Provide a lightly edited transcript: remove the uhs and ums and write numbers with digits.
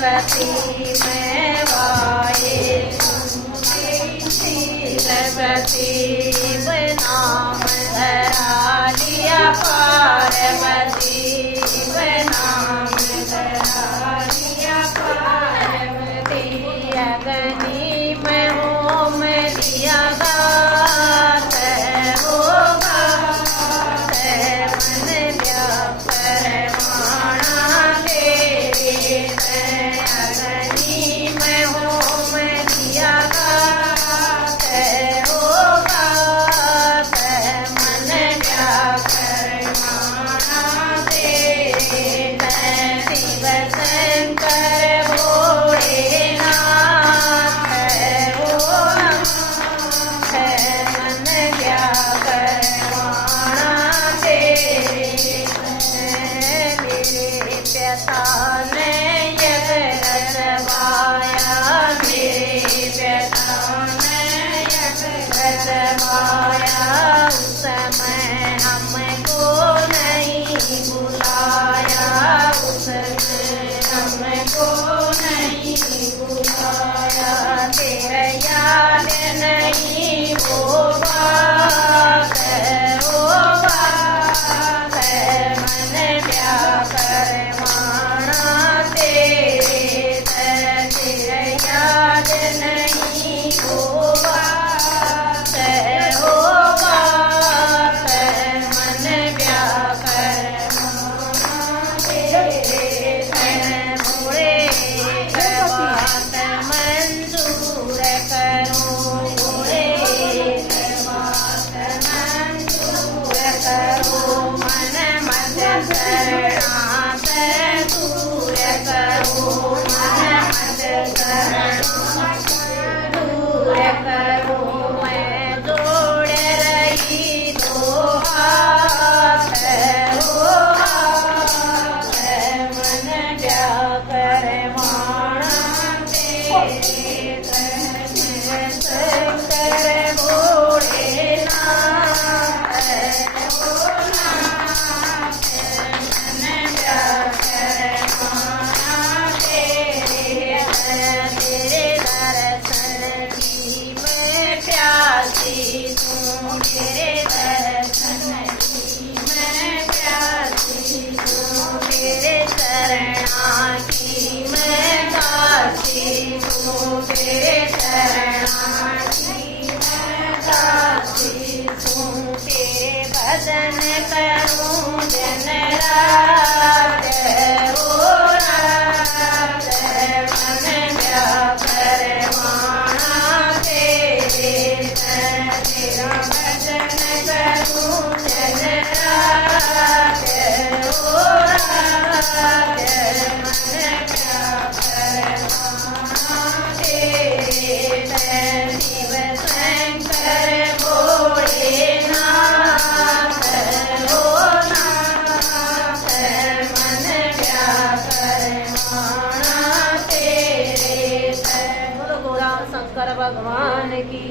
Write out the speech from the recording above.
सरस्वती मैं वाये सरस्वती नाम धरा लिया पार्वती नाम धरा लिया पार्वती अग्नि में होम लिया गात होगा मन व्यापर माणा तेरे अग्नि में होम लिया गात होगा मन व्यापर माणा तेरे शिव शंकर भोलेनाथ हो मन व्यापर माणा तेरे मेरे पिता ने यज्ञ रचवाया मेरे पिता ने यज्ञ रचवाया उस समय हमको नहीं बुलाया उस समय हमको नहीं बुलाया तेरा याद नहीं वो बात मन व्यापर माणा तेरे तेरा याद नहीं वो बात मन व्यापर माणा तेरे मोरे बात मंजूर करो मोरे बात मंजूर करो मन मत शरणागत दूर करो मन मत शरणागत दूर करो मैं जोड़ रही दो हाथ हो मन व्यापर माणा तेरे शंकर भोलेनाथ हो मन व्यापर माणा तेरे दर्शन की मैं प्यासी हूँ तेरे दर्शन की मैं प्यासी हूँ तेरे शरणा की मैं दासी हूँ तेरे शरणा की मैं दासी हूँ तेरे भजन करूँ दिन रात हो रात मन व्यापर माणा तेरे तेरा भजन करूँ दिन रात हो रात मन व्यापर माणा तेरे शिव शंकर भोलेनाथ हो मन व्यापर माणा तेरे बोलो गौरांग शंकर भगवान की